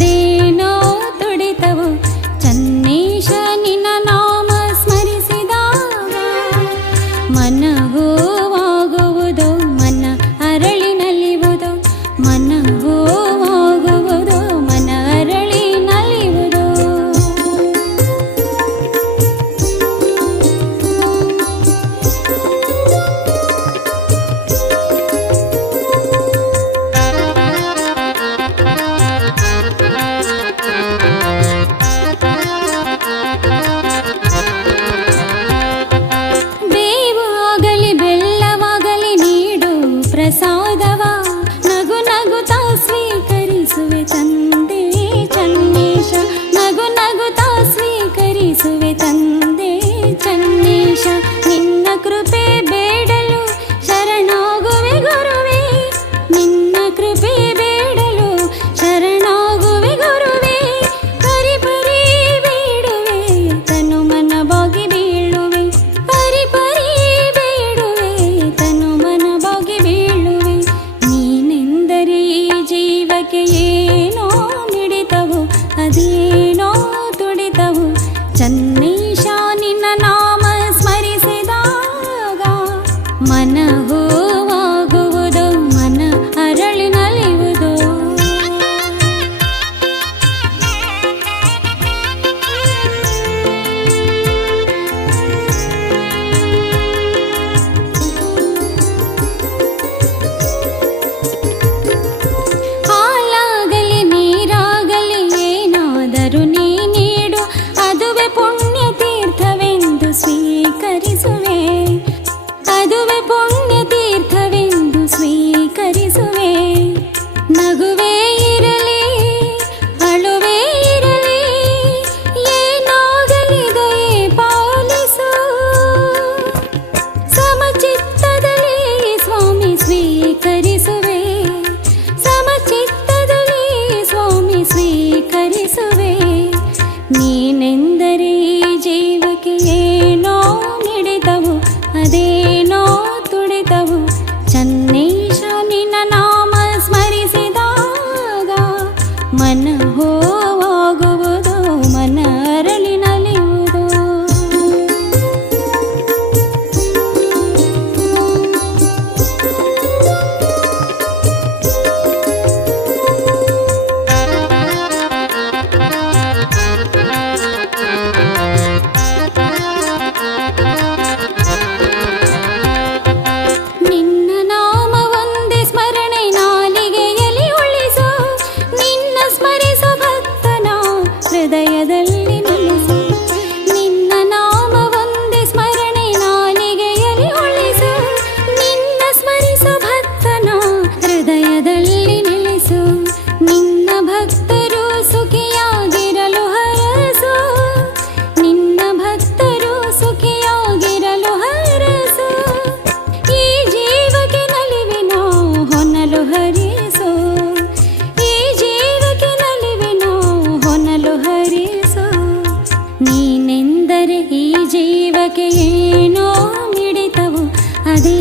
दीनो ಕಷ್ಟವೇನೋ ತುಡಿತವು. ಚನ್ನೇಶ ನಾಮ ಸ್ಮರಿಸಿದಾಗ ಮನಹೋ ಹೃದಯದಲ್ಲಿ ಎಂದರೆ ಈ ಜೀವಕ್ಕೆ ಏನೋ ಮಿಡಿತವು ಅದೇ